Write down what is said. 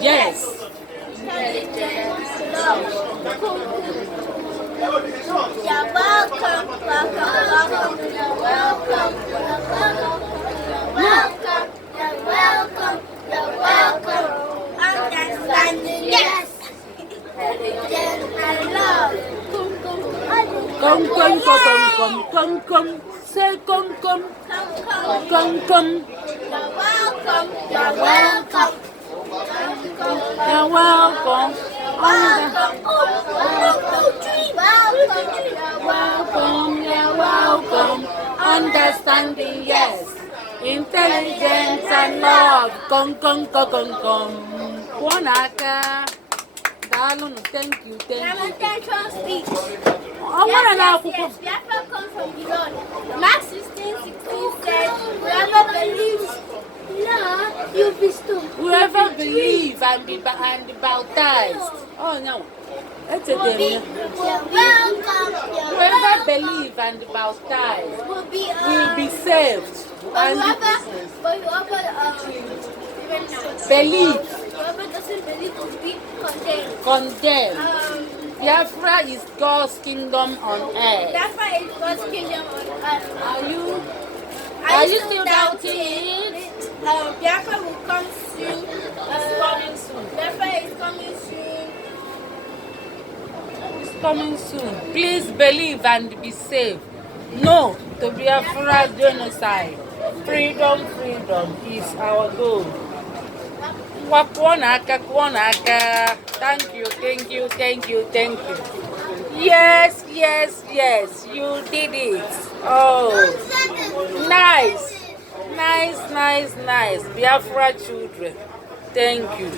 Yes. Intelligence, love. You're welcome, welcome, welcome, you're welcome, you're welcome, you're welcome, you're welcome, understanding, yes, intelligence and love. Come, come, come, come, come, come. Say come, come, come, come. You're welcome, you're welcome, You're welcome. Welcome, you're welcome. Understanding, yes. Intelligence and love. Come, come, come, come, come. Wanaka. Darling, thank you, thank you. Lamentation speech. I want to know. Yes, Biafra comes from the Lord. Mark 16:16 says, whoever believes, Lord, you'll be stoned. Whoever believes and be baptized. Oh no. That's a Will be welcome. Whoever believes and baptized will be saved. But And whoever believe, whoever doesn't believe will be condemned. condemned. Biafra is God's kingdom on earth. Biafra is God's kingdom on earth. Are you still doubting it? Biafra will come soon. It's coming soon. Biafra is coming soon. It's coming soon. Please believe and be saved. No to Biafra genocide. Freedom, freedom is our goal. Kwanaka. Thank you, thank you, thank you, thank you. Yes, yes, yes, you did it. Oh, nice, nice, nice, nice. Biafra children. Thank you.